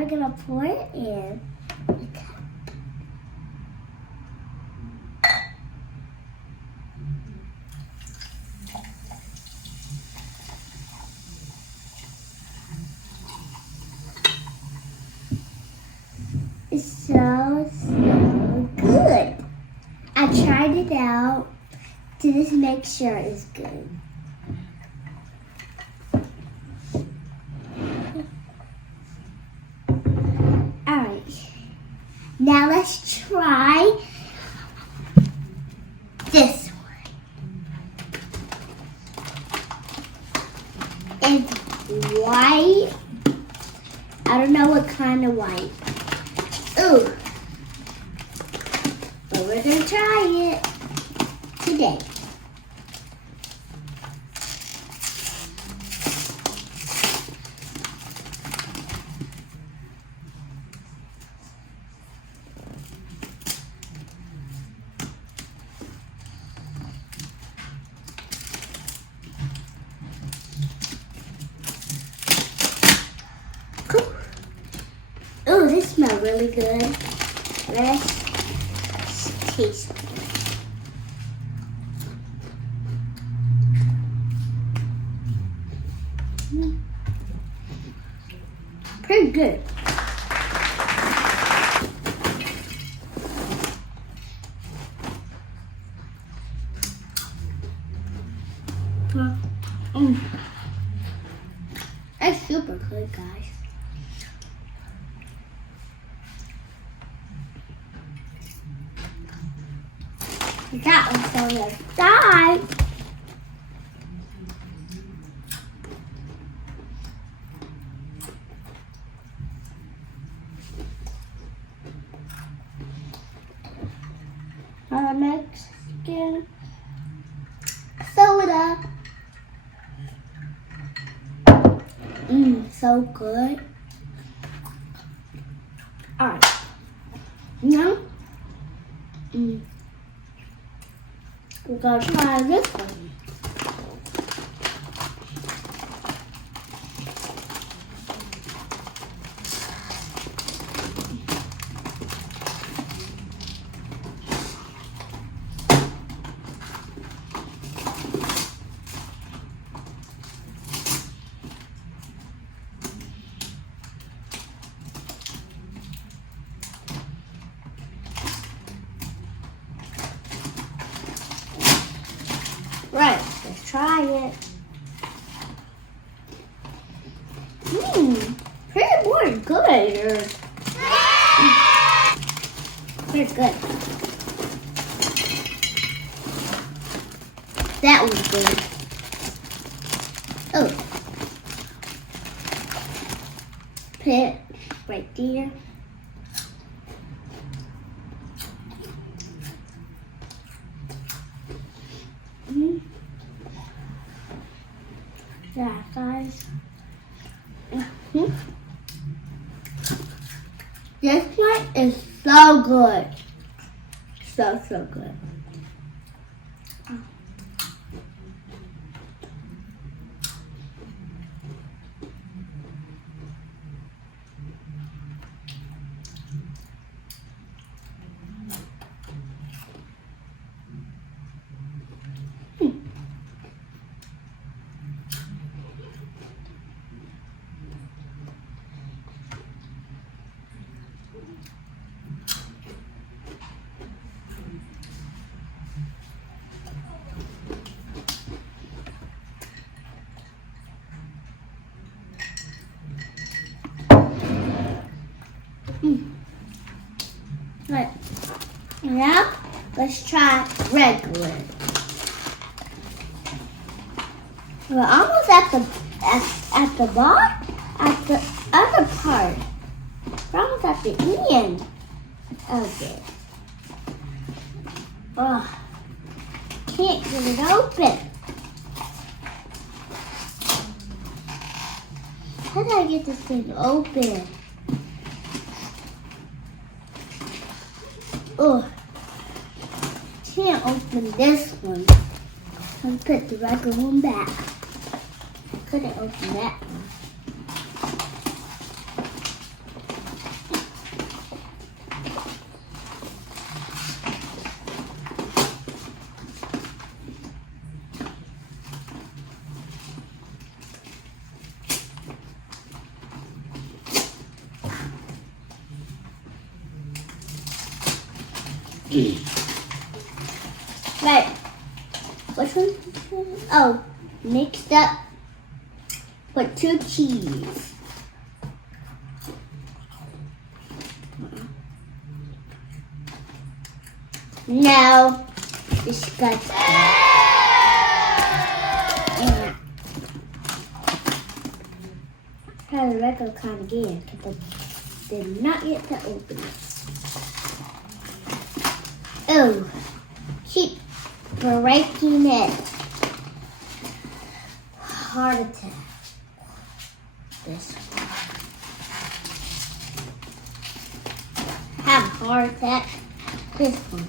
we're gonna pour it in. It's so good. I tried it out to just make sure it's good. Alright, now let's try this one. It's white. I don't know what kind of white. Ooh. But we're gonna try it today. Oh, this smells really good. Let's taste it. Pretty good. That's super good, guys. That one's on the side. Our Mexican soda. So good. Alright. Now, we're gonna try this one. Right, let's try it. Pretty more good. Pretty good. That one's good. Oh. Put it right there. Yeah, guys. This one is so good. So good. Right. Now, let's try regular. We're almost at the bar, at the other part. We're almost at the end of it. Oh, can't get it open. How did I get this thing open? Oh, can't open this one. Let's put the regular one back. Couldn't open that one. Right. Which one? Oh, mixed up. Put 2 cheese. No. Disgusting. Yeah. Try the regular kind again because I did not get to open it. Oh, keep breaking it. Heart attack. This one. Have a heart attack. This one.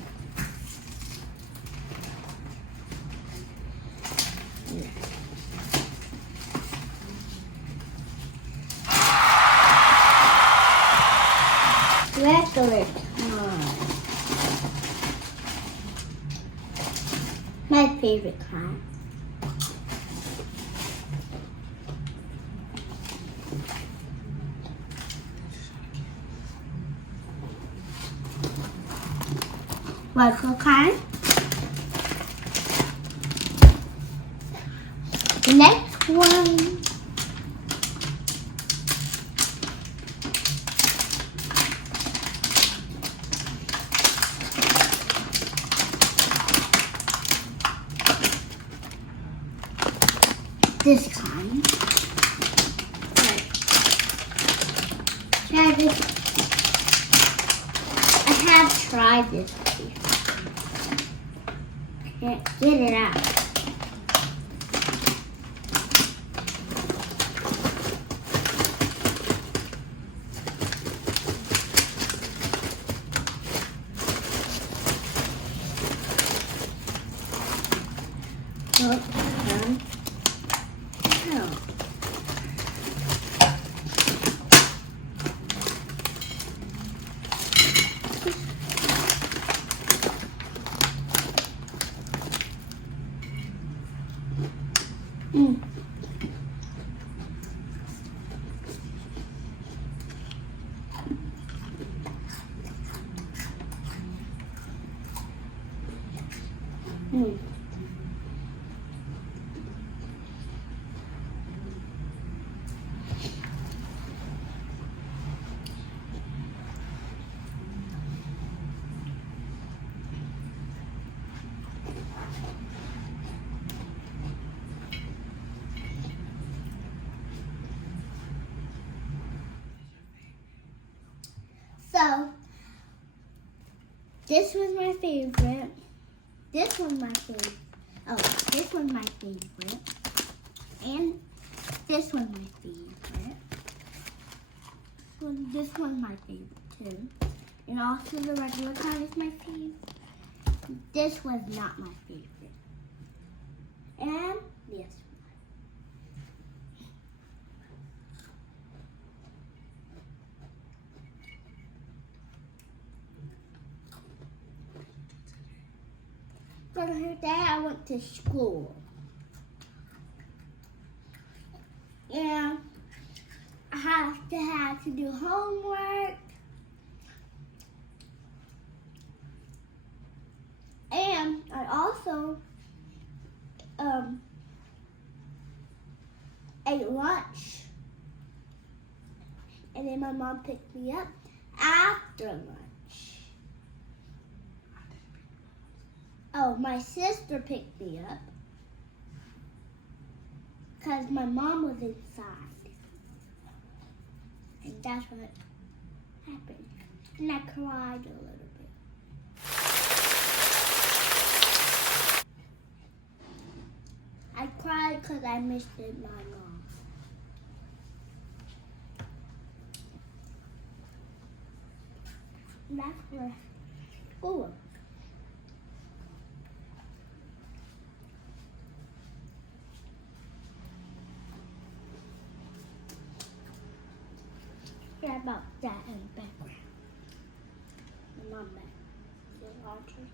Regular kind. My favorite kind. Regular kind. Next one. This kind. Try this. I have tried this before. Can't get it out. So, this was my favorite. This one's my favorite. Oh, this one's my favorite. And this one's my favorite. This one's my favorite too. And also the regular kind is my favorite. This one's not my favorite. And this one. For today, I went to school. And I had to do homework. And I also ate lunch. And then my mom picked me up after lunch. Oh, my sister picked me up because my mom was inside. And that's what happened. And I cried a little bit. I cried because I missed my mom. And that's for school. Yeah, about that in the background. My mom back. See the archers?